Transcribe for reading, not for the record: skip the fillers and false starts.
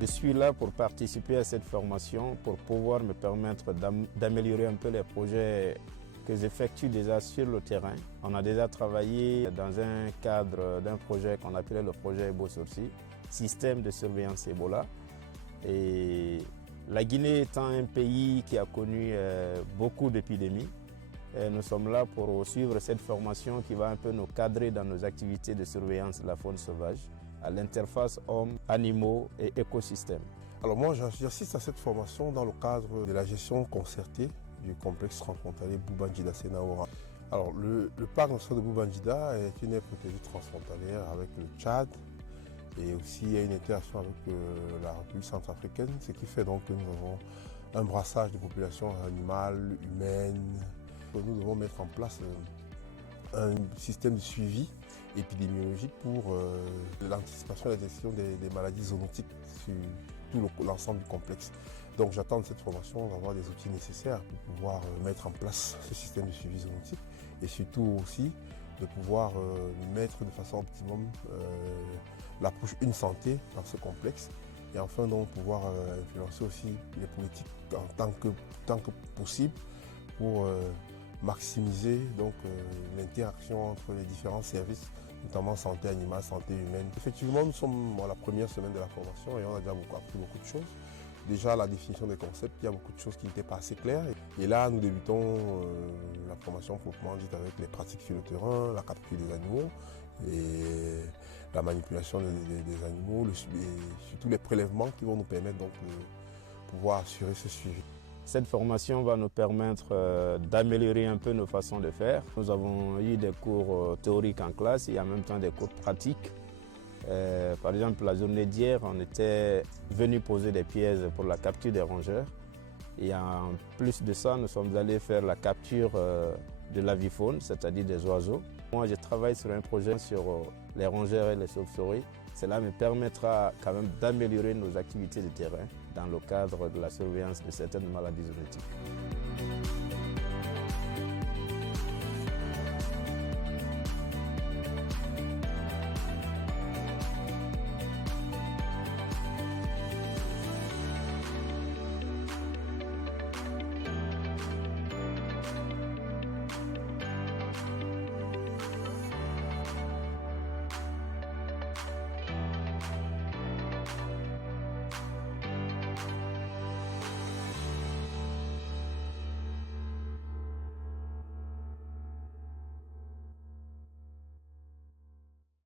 Je suis là pour participer à cette formation, pour pouvoir me permettre d'améliorer un peu les projets que j'effectue déjà sur le terrain. On a déjà travaillé dans un cadre d'un projet qu'on appelait le projet Ebosursi, système de surveillance Ebola. Et la Guinée étant un pays qui a connu beaucoup d'épidémies, nous sommes là pour suivre cette formation qui va un peu nous cadrer dans nos activités de surveillance de la faune sauvage à l'interface hommes, animaux et écosystèmes. Alors moi j'assiste à cette formation dans le cadre de la gestion concertée du complexe transfrontalier Boubanjida Sénaora. Alors le parc national de Boubanjida est une aire protégée transfrontalière avec le Tchad et aussi il y a une interaction avec la République centrafricaine, ce qui fait donc que nous avons un brassage de populations animales, humaines. Nous devons mettre en place un système de suivi épidémiologique pour l'anticipation et la gestion des maladies zoonotiques sur tout l'ensemble du complexe. Donc j'attends de cette formation d'avoir des outils nécessaires pour pouvoir mettre en place ce système de suivi zoonotique et surtout aussi de pouvoir mettre de façon optimum l'approche Une Santé dans ce complexe et enfin donc pouvoir influencer aussi les politiques en tant que possible pour maximiser donc l'interaction entre les différents services, notamment santé animale, santé humaine. Effectivement, nous sommes à la première semaine de la formation et on a déjà appris beaucoup de choses. Déjà, la définition des concepts, il y a beaucoup de choses qui n'étaient pas assez claires. Et là, nous débutons la formation proprement dite avec les pratiques sur le terrain, la capture des animaux et la manipulation des animaux, et surtout les prélèvements qui vont nous permettre donc de pouvoir assurer ce suivi. Cette formation va nous permettre d'améliorer un peu nos façons de faire. Nous avons eu des cours théoriques en classe et en même temps des cours pratiques. Par exemple, la journée d'hier, on était venu poser des pièges pour la capture des rongeurs. Et en plus de ça, nous sommes allés faire la capture de l'avifaune, c'est-à-dire des oiseaux. Moi, je travaille sur un projet sur les rongeurs et les chauves-souris. Cela me permettra quand même d'améliorer nos activités de terrain dans le cadre de la surveillance de certaines maladies zoonotiques.